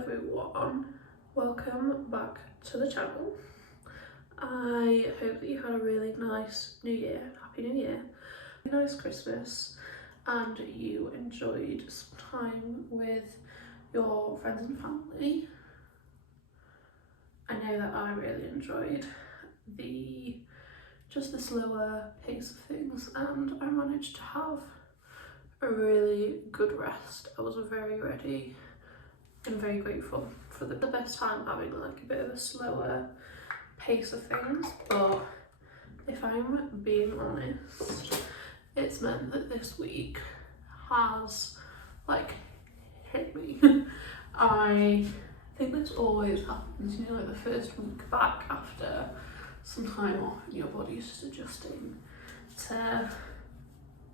everyone, welcome back to the channel. I hope that you had a really nice New Year, Happy New Year, a nice Christmas, and you enjoyed some time with your friends and family. I know that I really enjoyed the slower pace of things, and I managed to have a really good rest. I was very ready and very grateful for the best time having like a bit of a slower pace of things. But if I'm being honest, it's meant that this week has like hit me. I think this always happens, you know, like the first week back after some time off and your body's just adjusting to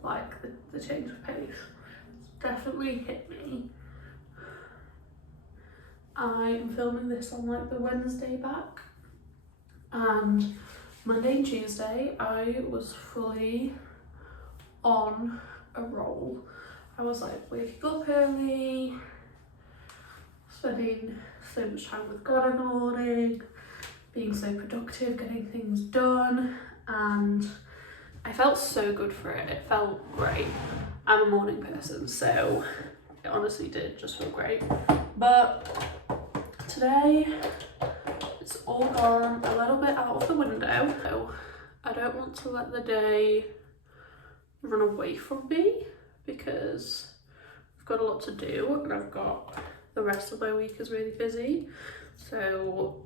like the change of pace. It's definitely hit me. I'm filming this on like the Wednesday back, and Monday and Tuesday I was fully on a roll. I was like waking up early, spending so much time with God in the morning, being so productive, getting things done, and I felt so good for it. It felt great. I'm a morning person, so it honestly did just feel great. But today, it's all gone a little bit out of the window. So I don't want to let the day run away from me because I've got a lot to do and I've got the rest of my week is really busy. So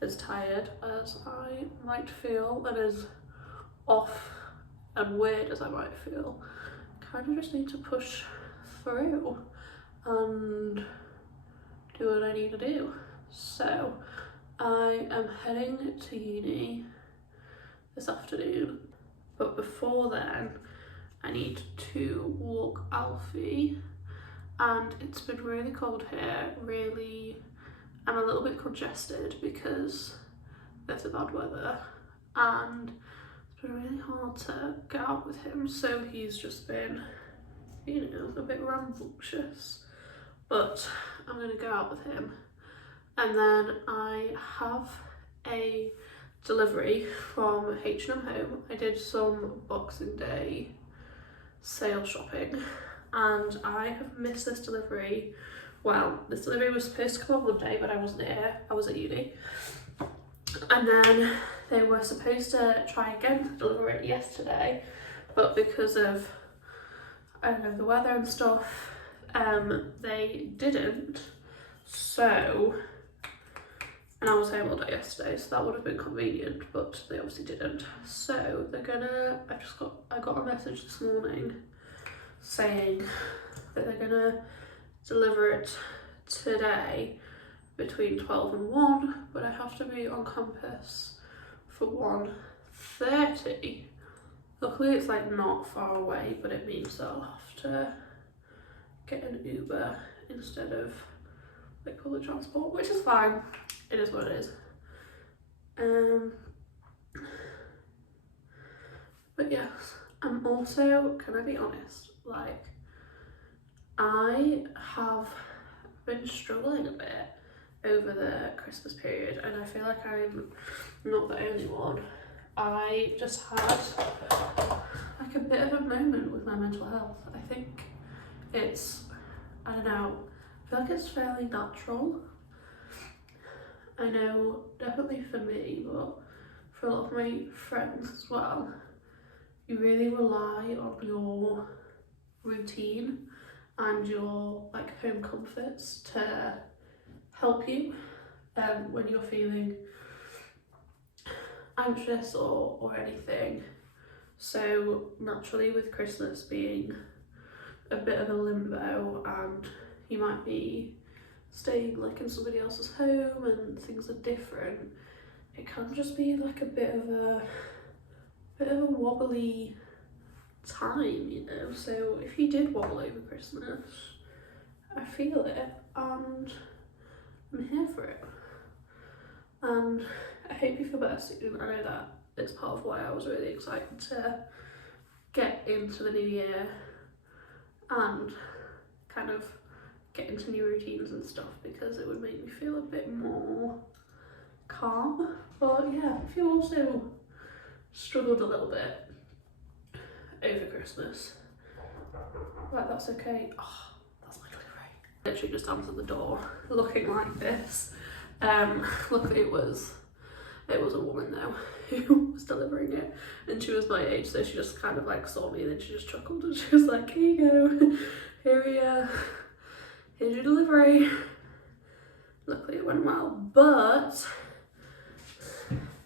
as tired as I might feel and as off and weird as I might feel, I kind of just need to push through and do what I need to do. So I am heading to uni this afternoon, but before then I need to walk Alfie, and it's been really cold here. I'm a little bit congested because there's the bad weather and it's been really hard to get out with him, so he's just been, you know, a bit rambunctious. But I'm going to go out with him, and then I have a delivery from H&M Home. I did some Boxing Day sale shopping and I have missed this delivery. Well, this delivery was supposed to come on Monday, but I wasn't here, I was at uni. And then they were supposed to try again to deliver it yesterday, but because of, I don't know, the weather and stuff, they didn't. So, and I was home all day yesterday, so that would have been convenient, but they obviously didn't. So they're gonna, I got a message this morning saying that they're gonna deliver it today between 12 and 1, but I have to be on campus for 1:30. Luckily it's like not far away, but it means that I'll have to get an Uber instead of like public transport, which is fine. It is what it is. But yes, I'm also, can I be honest, like I have been struggling a bit over the Christmas period, and I feel like I'm not the only one. I just had like a bit of a moment with my mental health. I think it's, I don't know, I feel like it's fairly natural. I know definitely for me, but for a lot of my friends as well, you really rely on your routine and your like home comforts to help you when you're feeling anxious or anything. So naturally, with Christmas being a bit of a limbo and you might be staying like in somebody else's home and things are different, it can just be like a bit of a wobbly time, you know. So if you did wobble over Christmas, I feel it and I'm here for it, and I hope you feel better soon. I know that it's part of why I was really excited to get into the new year and kind of get into new routines and stuff, because it would make me feel a bit more calm. But yeah, if you also struggled a little bit over Christmas, like, that's okay. Oh, that's my delivery. Literally just answered the door looking like this. Luckily it was a woman though who was delivering it, and she was my age, so she just kind of like saw me and then she just chuckled and she was like, here you go, here's your delivery. Luckily it went well, but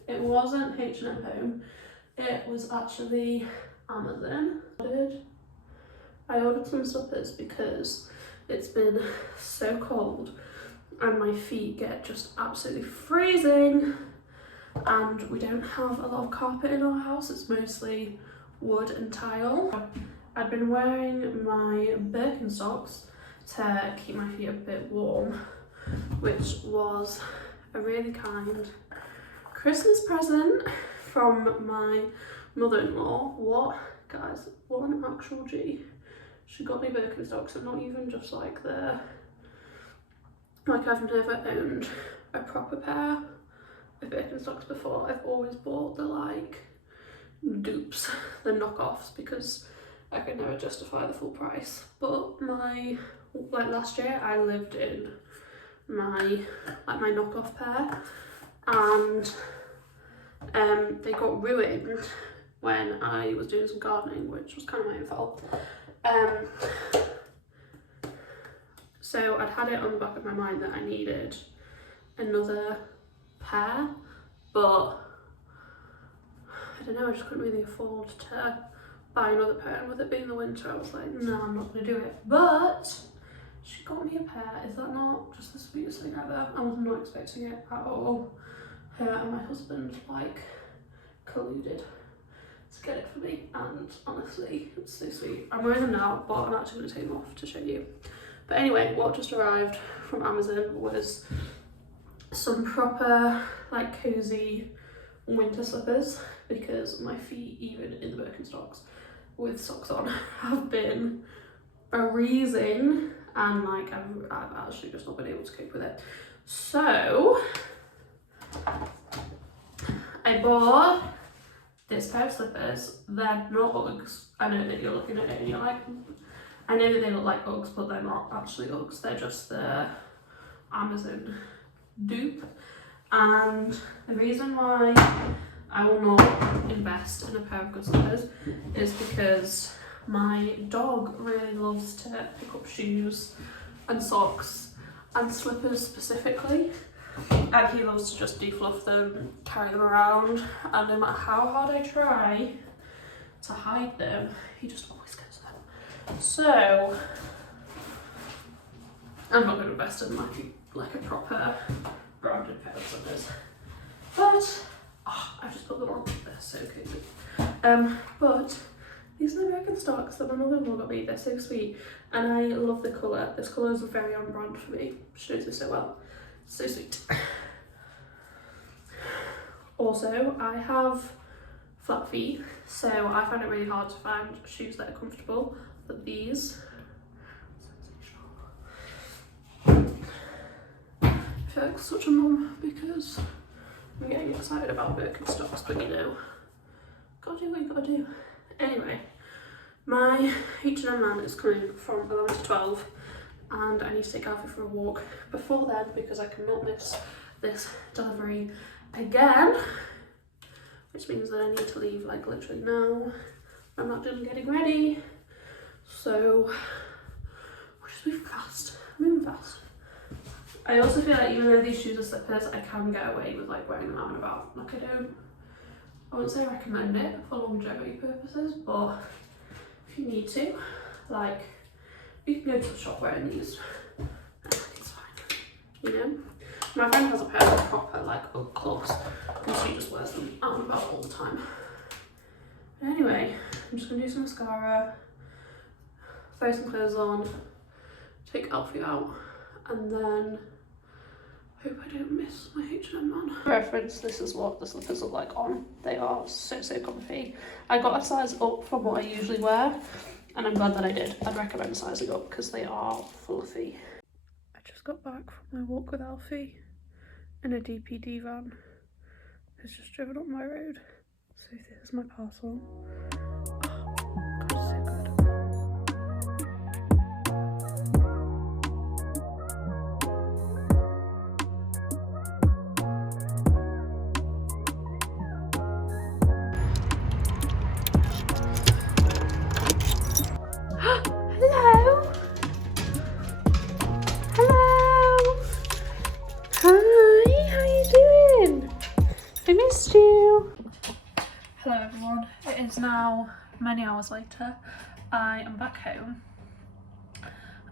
it wasn't H&M Home, it was actually Amazon. I ordered some slippers because it's been so cold and my feet get just absolutely freezing, and we don't have a lot of carpet in our house, it's mostly wood and tile. I'd been wearing my Birkenstocks to keep my feet a bit warm, which was a really kind Christmas present from my mother-in-law. What, guys, what an actual G. She got me Birkenstocks, and not even just like like I've never owned a proper pair of Birkenstocks before. I've always bought the like dupes, the knockoffs, because I could never justify the full price. But like last year I lived in my knockoff pair, and they got ruined when I was doing some gardening, which was kind of my own fault. So I'd had it on the back of my mind that I needed another pair, but I don't know, I just couldn't really afford to buy another pair, and with it being the winter I was like, no, I'm not going to do it. But she got me a pair. Is that not just the sweetest thing ever? I was not expecting it at all. Her and my husband like colluded to get it for me, and honestly it's so sweet. I'm wearing them now, but I'm actually going to take them off to show you. But anyway, what just arrived from Amazon was some proper like cozy winter slippers, because my feet, even in the Birkenstocks with socks on, have been freezing, and like I've actually just not been able to cope with it. So I bought this pair of slippers. They're not Uggs. I know that you're looking at it and you're like, I know that they look like Uggs, but they're not actually Uggs. They're just the Amazon dupe. And the reason why I will not invest in a pair of good slippers is because my dog really loves to pick up shoes and socks and slippers specifically, and he loves to just defluff them, carry them around, and no matter how hard I try to hide them, he just always gets them. So I'm not going to invest in like a proper branded pair of slippers, but I've just put them on. They're so cozy. But these are the Birkenstocks that my mother-in-law got me. They're so sweet, and I love the colour. This colour is very on brand for me. She knows this so well. So sweet. Also, I have flat feet, so I find it really hard to find shoes that are comfortable, but these, I feel like such a mum because I'm getting excited about Birkenstocks, but you know, gotta do what you gotta do. Anyway, my H&M man is coming from 11 to 12, and I need to take Alfie for a walk before then because I cannot miss this delivery again, which means that I need to leave like literally now. I'm not done getting ready, so we're just moving fast. Moving fast. I also feel like even though these shoes are slippers, I can get away with like wearing them out and about. Like I wouldn't say recommend it for longevity purposes, but if you need to, like, you can go to the shop wearing these. It's fine, you know. My friend has a pair of proper like Ugg clogs, and she just wears them out and about all the time. But anyway, I'm just gonna do some mascara, throw some clothes on, take Alfie out, and then hope I don't miss my H&M man. For reference, this is what the slippers look like on. They are so comfy. I got a size up from what I usually wear, and I'm glad that I did. I'd recommend sizing up because they are fluffy. just got back from my walk with Alfie in a DPD van. It's just driven up my road. So this is my parcel. Oh, God, it's so good. Hello. Hello. Hi, how are you doing? I missed you. Hello everyone. It is now many hours later. I am back home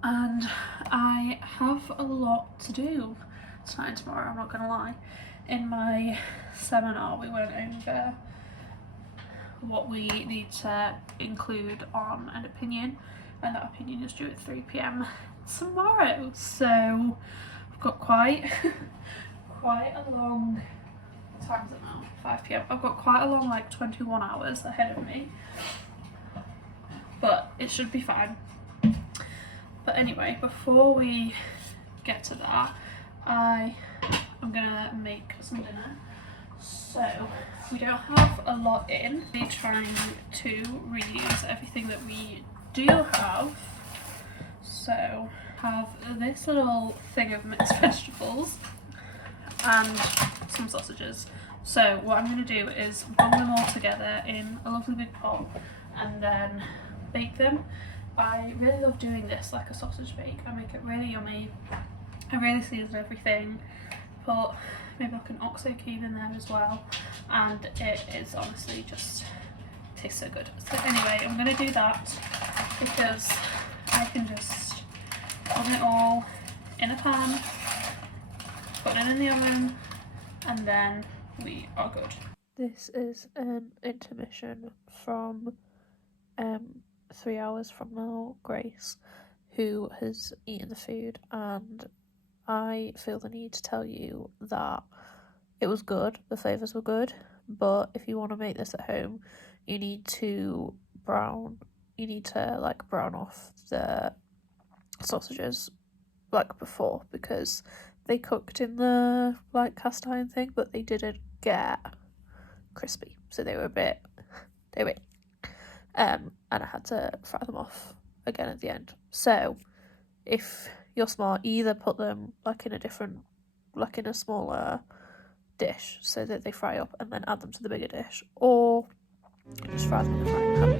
and I have a lot to do tonight and tomorrow, I'm not gonna lie. In my seminar we went over what we need to include on an opinion, and that opinion is due at 3 PM tomorrow. So I've got quite a long, what time is it now? 5 PM. I've got quite a long, like 21 hours ahead of me, but it should be fine. But anyway, before we get to that, I'm gonna make some dinner. So we don't have a lot in. We're trying to reuse everything that we do have. So have this little thing of mixed vegetables and some sausages. So what I'm going to do is bung them all together in a lovely big pot and then bake them. I really love doing this like a sausage bake. I make it really yummy. I really season everything. Put maybe like an oxo cube in there as well, and it is honestly just tastes so good. So anyway, I'm going to do that because I can just put it all in a pan, put it in the oven, and then we are good. This is an intermission from 3 hours from now, Grace, who has eaten the food, and I feel the need to tell you that it was good, the flavours were good, but if you want to make this at home, you need to brown off the sausages like before, because they cooked in the like cast iron thing, but they didn't get crispy, so they were a bit and I had to fry them off again at the end. So if you're smart, either put them like in a smaller dish so that they fry up and then add them to the bigger dish, or just fry them in the frying pan.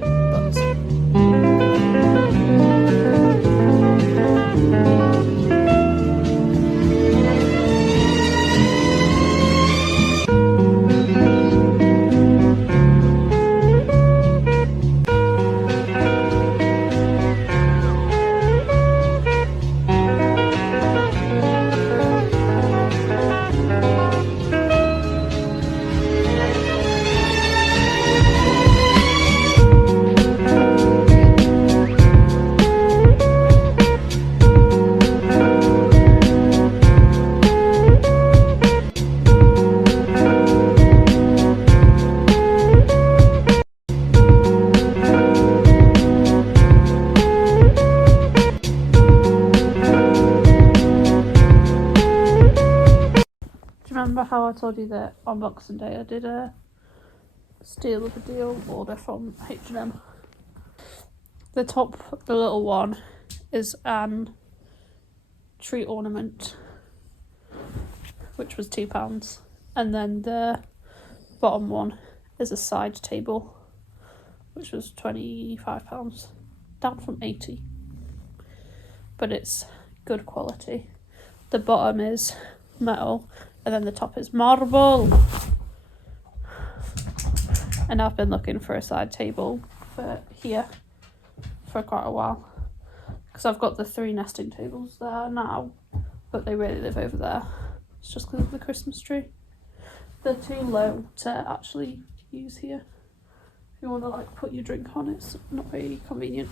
Remember how I told you that on Boxing Day I did a steal of a deal order from H&M? The little one is an tree ornament, which was £2, and then the bottom one is a side table, which was £25, down from £80, but it's good quality. The bottom is metal, and then the top is marble. And I've been looking for a side table for here for quite a while, because I've got the 3 nesting tables there now, but they really live over there. It's just because of the Christmas tree. They're too low to actually use here. If you want to like put your drink on, it's not very convenient.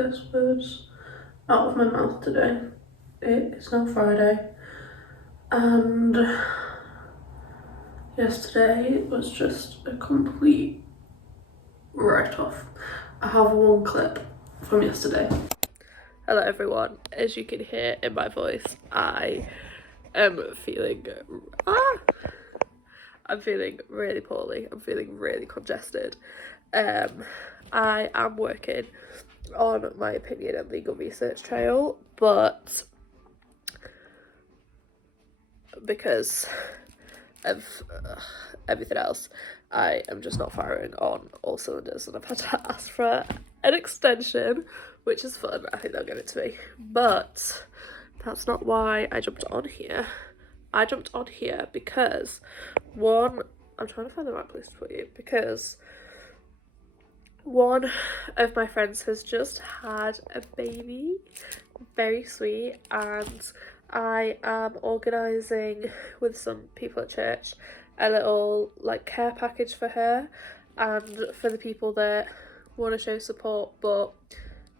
first words out of my mouth today. It is now Friday, and yesterday was just a complete write-off. I have one clip from yesterday. Hello everyone, as you can hear in my voice, I am feeling I'm feeling really poorly. I'm feeling really congested. I am working on my opinion and legal research trail, but because of everything else, I am just not firing on all cylinders, and I've had to ask for an extension, which is fun. I think they'll give it to me, but that's not why I jumped on here. I jumped on here because one, I'm trying to find the right place to put you, because one of my friends has just had a baby, very sweet, and I am organising with some people at church a little like care package for her and for the people that want to show support, but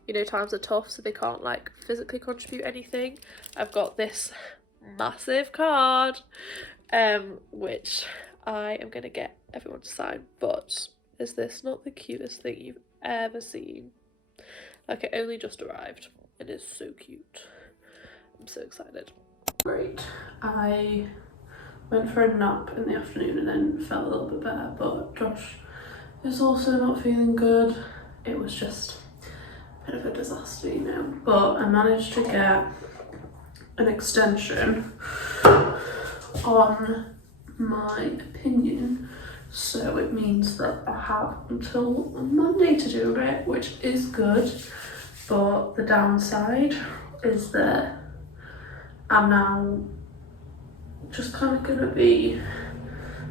you know, times are tough, so they can't like physically contribute anything. I've got this massive card which I am gonna get everyone to sign, but is this not the cutest thing you've ever seen? Like, it only just arrived. It is so cute. I'm so excited. Great. I went for a nap in the afternoon and then felt a little bit better, but Josh is also not feeling good. It was just a bit of a disaster, you know, but I managed to get an extension on my opinion, so it means that I have until Monday to do it, which is good, but the downside is that I'm now just kind of gonna be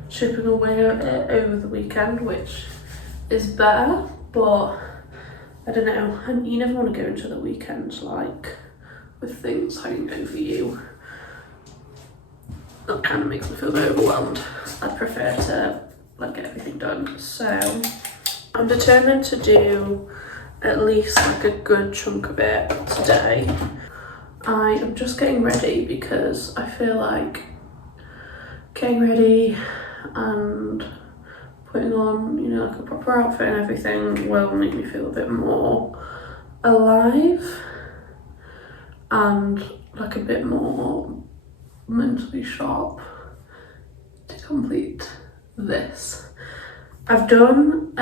chipping away at it over the weekend, which is better, but I don't know, and you never want to go into the weekend like with things hanging over you. That kind of makes me feel a bit overwhelmed. I'd prefer to like get everything done, so I'm determined to do at least like a good chunk of it today. I am just getting ready because I feel like getting ready and putting on, you know, like a proper outfit and everything will make me feel a bit more alive and like a bit more mentally sharp to complete this. I've done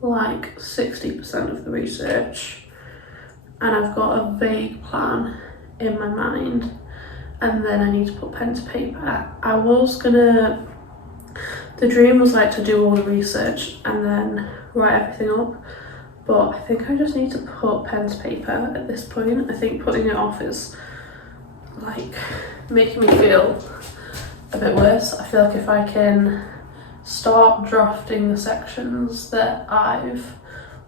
like 60% of the research, and I've got a vague plan in my mind, and then I need to put pen to paper. I was gonna, the dream was like to do all the research and then write everything up, but I think I just need to put pen to paper at this point. I think putting it off is like making me feel a bit worse. I feel like if I can start drafting the sections that I've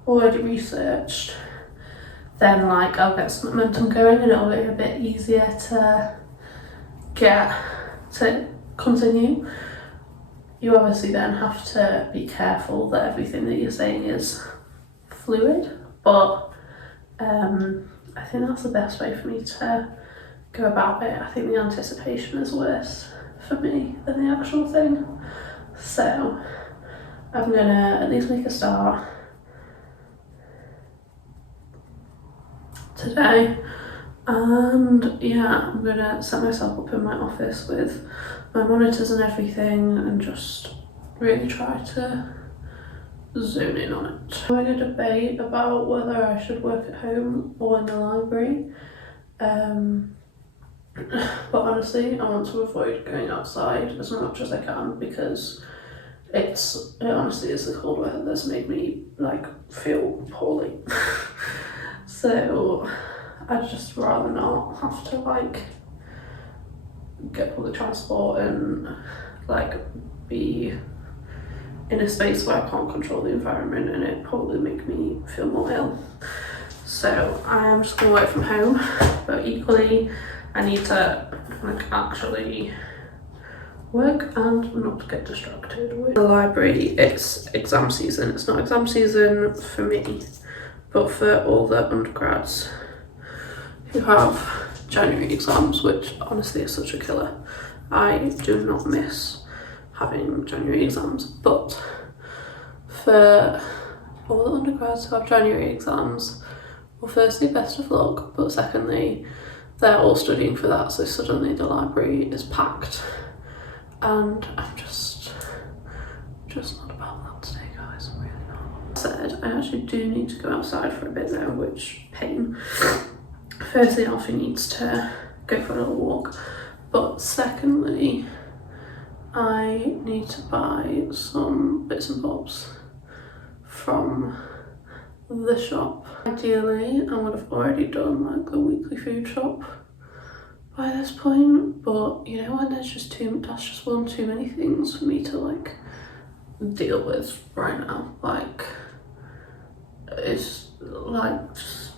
already researched, then like I'll get some momentum going and it'll be a bit easier to get to continue. You obviously then have to be careful that everything that you're saying is fluid, but I think that's the best way for me to go about it. I think the anticipation is worse for me than the actual thing, so I'm gonna at least make a start today, and yeah, I'm gonna set myself up in my office with my monitors and everything and just really try to zone in on it. I'm having a debate about whether I should work at home or in the library, but honestly I want to avoid going outside as much as I can because it honestly is the cold weather that's made me like feel poorly. So I'd just rather not have to like get public transport and like be in a space where I can't control the environment, and it probably make me feel more ill. So I'm just gonna work from home, but equally I need to like actually work and not get distracted with the library. It's exam season. It's not exam season for me, but for all the undergrads who have January exams, which honestly is such a killer. I do not miss having January exams, but for all the undergrads who have January exams, well, firstly, best of luck, but secondly, they're all studying for that, so suddenly the library is packed, and I'm just not about that today, guys. I'm really not. That said, I actually do need to go outside for a bit now, which pain. Firstly, Alfie needs to go for a little walk, but secondly, I need to buy some bits and bobs from the shop. Ideally, I would have already done like the weekly food shop by this point, but you know when there's just that's just one too many things for me to like deal with right now. Like, it's like just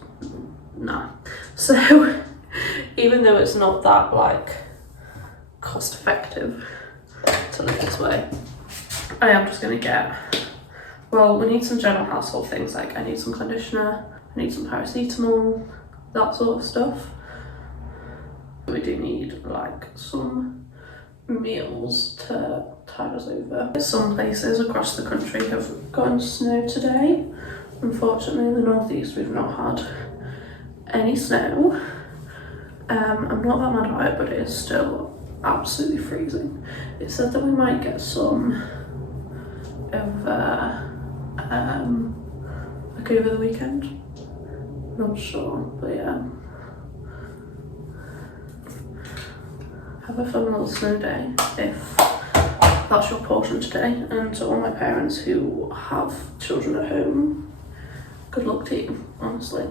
nah. So even though it's not that like cost effective to live this way, I am just gonna get, well, we need some general household things, like I need some conditioner, I need some paracetamol, that sort of stuff. We do need like some meals to tide us over. Some places across the country have gotten snow today. Unfortunately, in the northeast we've not had any snow. I'm not that mad about it, but it is still absolutely freezing. It said that we might get some over like over the weekend. Not sure, but yeah. Have a fun little snow day if that's your portion today. And to all my parents who have children at home, good luck to you, honestly.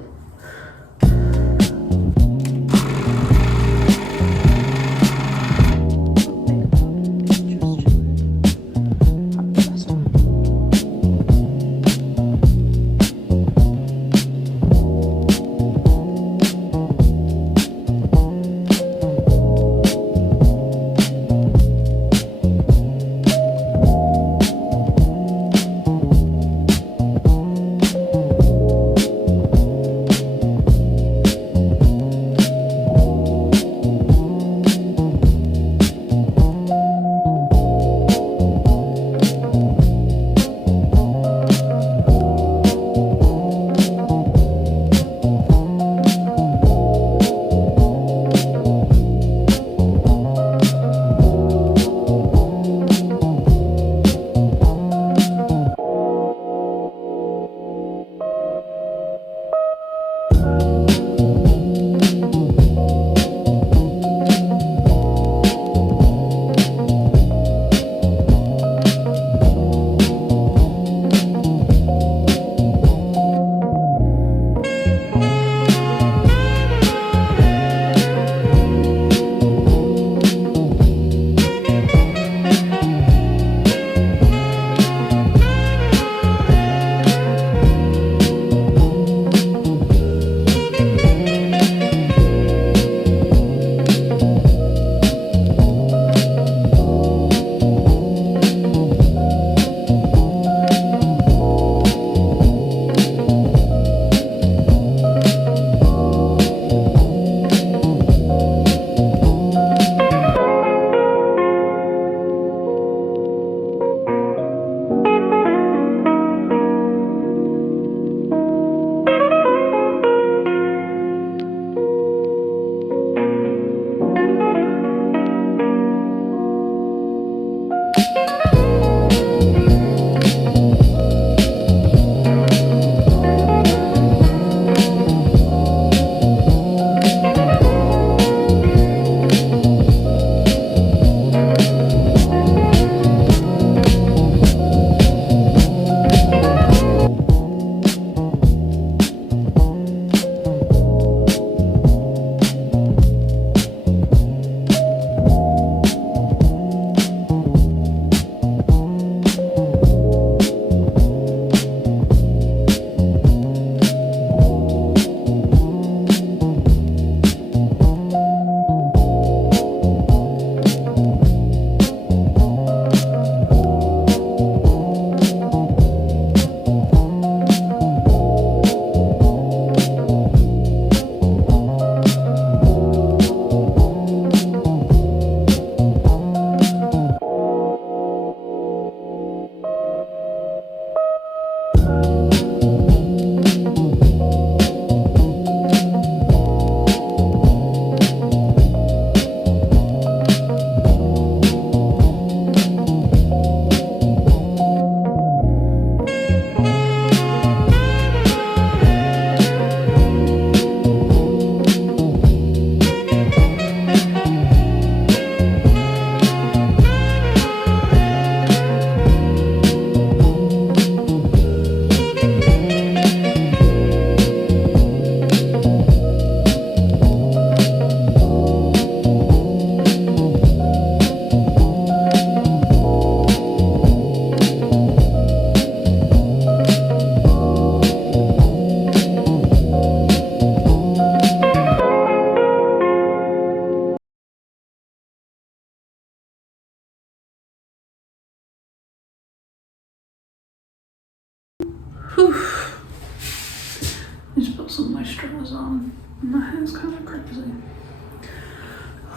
some moisturiser on. My hair's kind of crazy.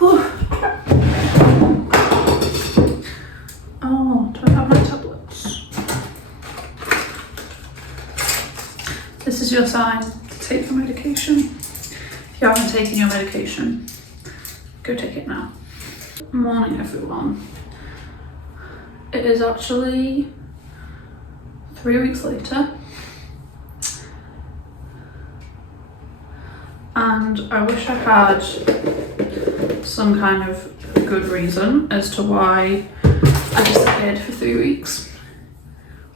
Oh, do I have my tablets? This is your sign to take your medication. If you haven't taken your medication, go take it now. Morning, everyone. It is actually 3 weeks later. And I wish I had some kind of good reason as to why I disappeared for 3 weeks.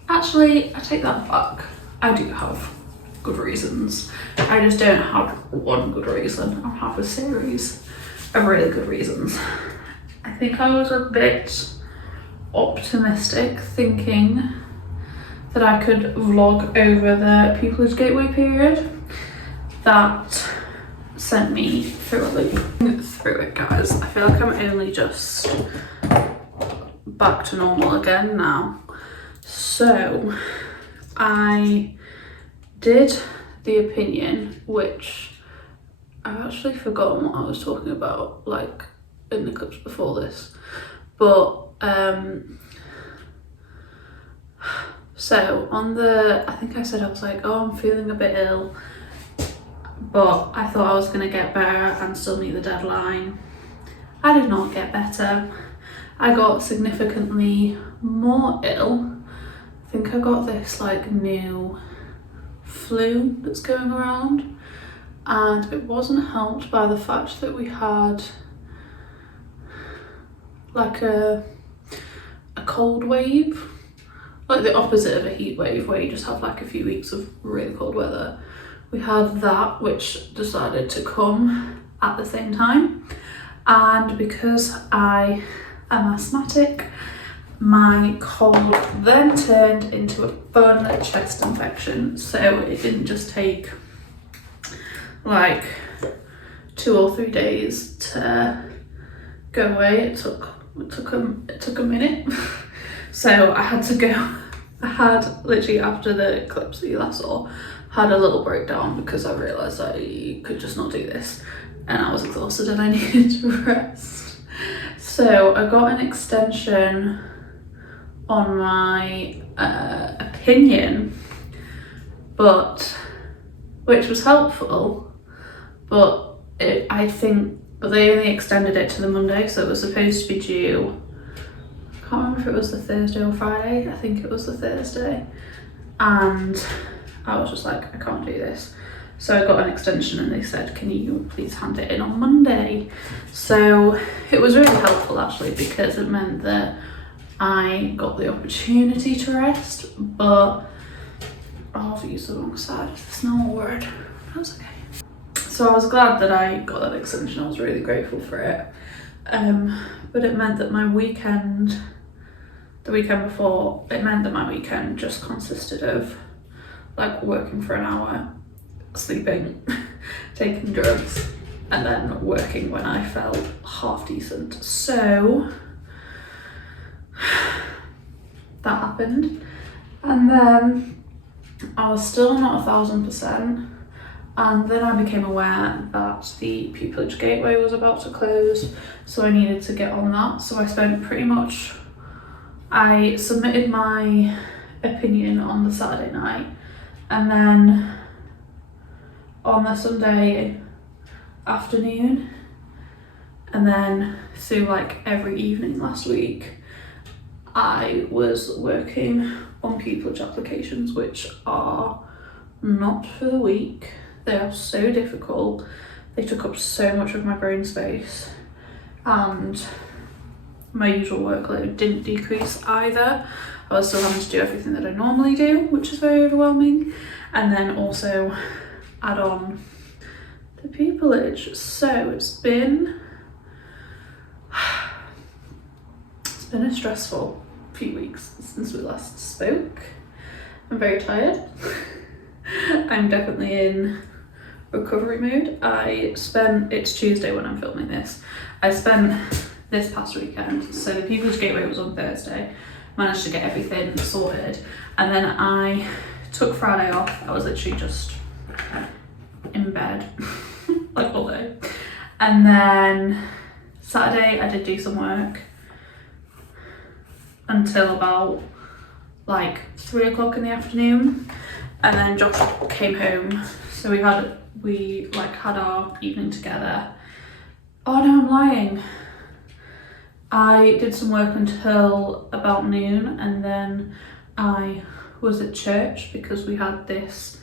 Actually, I take that back. I do have good reasons. I just don't have one good reason. I have a series of really good reasons. I think I was a bit optimistic thinking that I could vlog over the Pupillage Gateway period. That sent me through it, guys. I feel like I'm only just back to normal again now. So I did the opinion, which I've actually forgotten what I was talking about, like in the clips before this, but so on the, I think I said I was like, oh, I'm feeling a bit ill, but I thought I was going to get better and still meet the deadline. I did not get better. I got significantly more ill. I think I got this like new flu that's going around, and it wasn't helped by the fact that we had like a cold wave, like the opposite of a heat wave where you just have like a few weeks of really cold weather. We had that, which decided to come at the same time, and because I am asthmatic, my cold then turned into a fun chest infection. So it didn't just take like 2 or 3 days to go away. It took a minute. So I had to go. I had literally, after the clips that you last saw, had a little breakdown because I realised I could just not do this, and I was exhausted and I needed to rest. So I got an extension on my opinion, which was helpful, but I think they only extended it to the Monday, so it was supposed to be due, I can't remember if it was the Thursday or Friday, I think it was the Thursday, and I was just like, I can't do this. So I got an extension and they said, can you please hand it in on Monday? So it was really helpful actually, because it meant that I got the opportunity to rest, but I've used the wrong side of the small word. That's okay. So I was glad that I got that extension. I was really grateful for it. But it meant that my weekend, the weekend before, it meant that my weekend just consisted of like working for an hour, sleeping, taking drugs, and then working when I felt half decent. So that happened, and then I was still not 1000%, and then I became aware that the Pupillage Gateway was about to close, so I needed to get on that. So I spent I submitted my opinion on the Saturday night, and then on the Sunday afternoon, and then through like every evening last week, I was working on pupillage applications, which are not for the weak. They are so difficult. They took up so much of my brain space, and my usual workload didn't decrease either. I was still having to do everything that I normally do, which is very overwhelming, and then also add on the pupillage. So it's been a stressful few weeks since we last spoke. I'm very tired. I'm definitely in recovery mode. It's Tuesday when I'm filming this. I spent this past weekend, so the Pupillage Gateway was on Thursday, managed to get everything sorted, and then I took Friday off. I was literally just in bed like all day. And then Saturday I did do some work until about like 3 o'clock in the afternoon, and then Josh came home, so we had our evening together. Oh no, I'm lying. I did some work until about noon, and then I was at church because we had this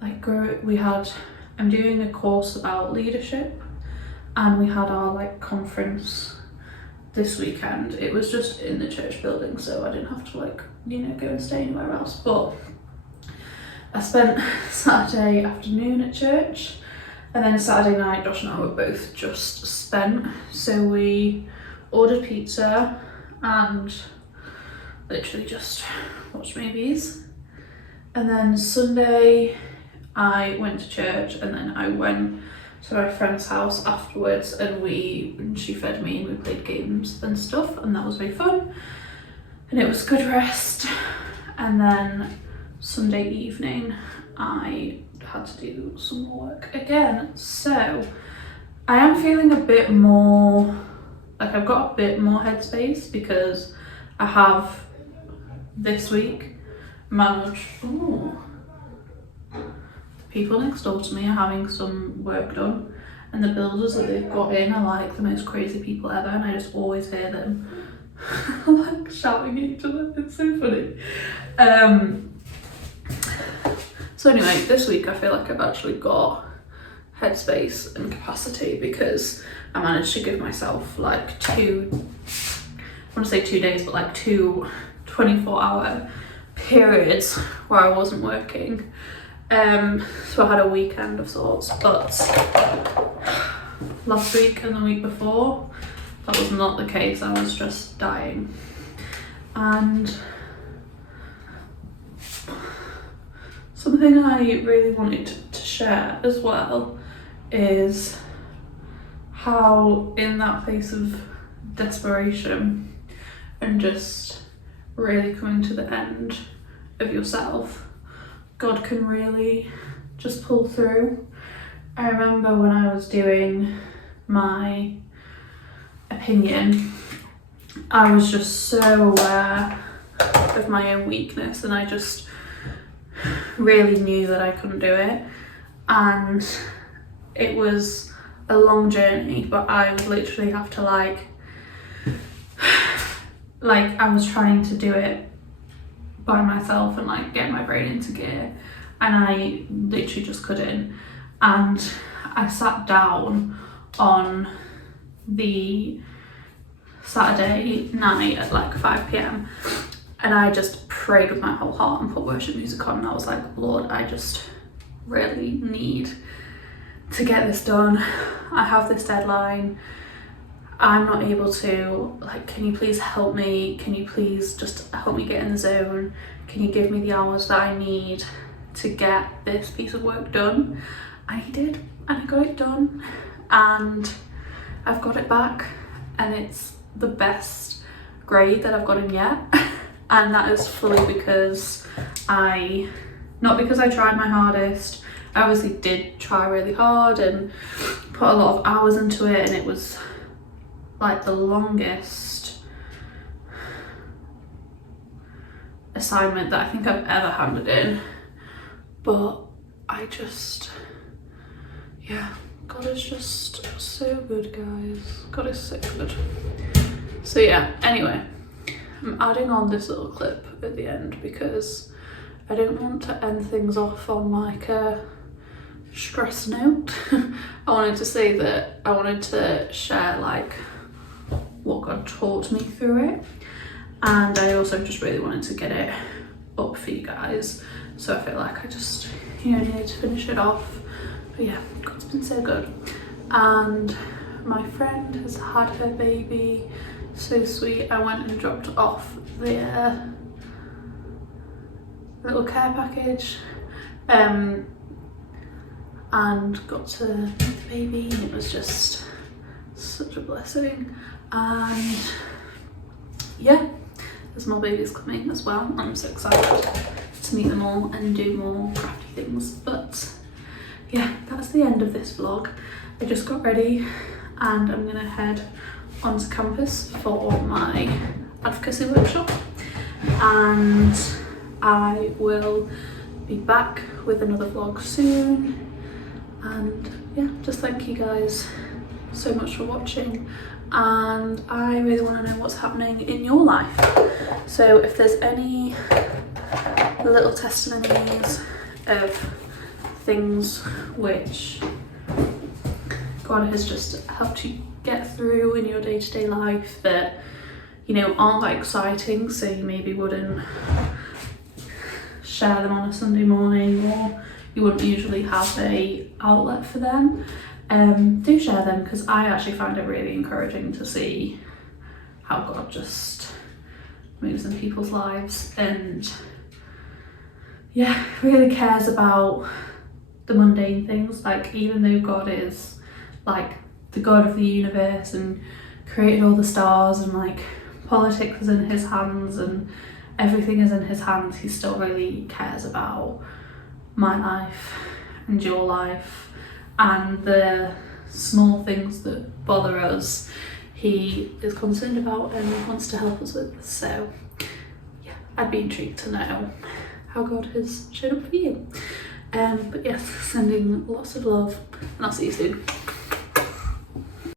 I'm doing a course about leadership, and we had our like conference this weekend. It was just in the church building, so I didn't have to like, you know, go and stay anywhere else. But I spent Saturday afternoon at church, and then Saturday night Josh and I were both just spent, so we ordered pizza and literally just watched movies. And then Sunday I went to church, and then I went to my friend's house afterwards, and she fed me and we played games and stuff, and that was very fun and it was good rest. And then Sunday evening I had to do some work again, so I am feeling a bit more like I've got a bit more headspace because I have this week managed. Ooh. People next door to me are having some work done, and the builders that they've got in are like the most crazy people ever, and I just always hear them like shouting at each other. It's so funny. So anyway, this week I feel like I've actually got headspace and capacity because I managed to give myself like I want to say 2 days, but like 2 24-hour periods where I wasn't working. So I had a weekend of sorts, but last week and the week before that was not the case. I was just dying. And something I really wanted to share as well is how in that place of desperation and just really coming to the end of yourself, God can really just pull through. I remember when I was doing my opinion, I was just so aware of my own weakness, and I just really knew that I couldn't do it. And it was a long journey, but I would literally have to like I was trying to do it by myself and like get my brain into gear, and I literally just couldn't. And I sat down on the Saturday night at like 5 p.m. and I just prayed with my whole heart and put worship music on, and I was like, Lord, I just really need to get this done. I have this deadline. I'm not able to, like, can you please help me? Can you please just help me get in the zone? Can you give me the hours that I need to get this piece of work done? And he did, and I got it done, and I've got it back, and it's the best grade that I've gotten yet. And that is fully because not because I tried my hardest. I obviously did try really hard and put a lot of hours into it, and it was like the longest assignment that I think I've ever handed in. But I just, yeah, God is just so good, guys. God is so good. So yeah, anyway, I'm adding on this little clip at the end because I don't want to end things off on like a stress note. I wanted to say that I wanted to share like what God taught me through it, and I also just really wanted to get it up for you guys, so I feel like I just, you know, needed to finish it off. But yeah, God's been so good. And my friend has had her baby, so sweet. I went and dropped off the little care package and got to meet the baby, and it was just such a blessing. And yeah, there's more babies coming as well. I'm so excited to meet them all and do more crafty things. But yeah, that's the end of this vlog. I just got ready and I'm gonna head onto campus for my advocacy workshop, and I will be back with another vlog soon. And yeah, just thank you guys so much for watching, and I really want to know what's happening in your life. So if there's any little testimonies of things which God has just helped you get through in your day-to-day life that, you know, aren't that exciting, so you maybe wouldn't share them on a Sunday morning, or you wouldn't usually have a outlet for them, do share them, because I actually find it really encouraging to see how God just moves in people's lives, and yeah, really cares about the mundane things. Like, even though God is like the God of the universe and created all the stars, and like politics is in his hands and everything is in his hands, he still really cares about my life and your life, and the small things that bother us he is concerned about and wants to help us with. So yeah, I'd be intrigued to know how God has shown up for you. But yes, sending lots of love, and I'll see you soon.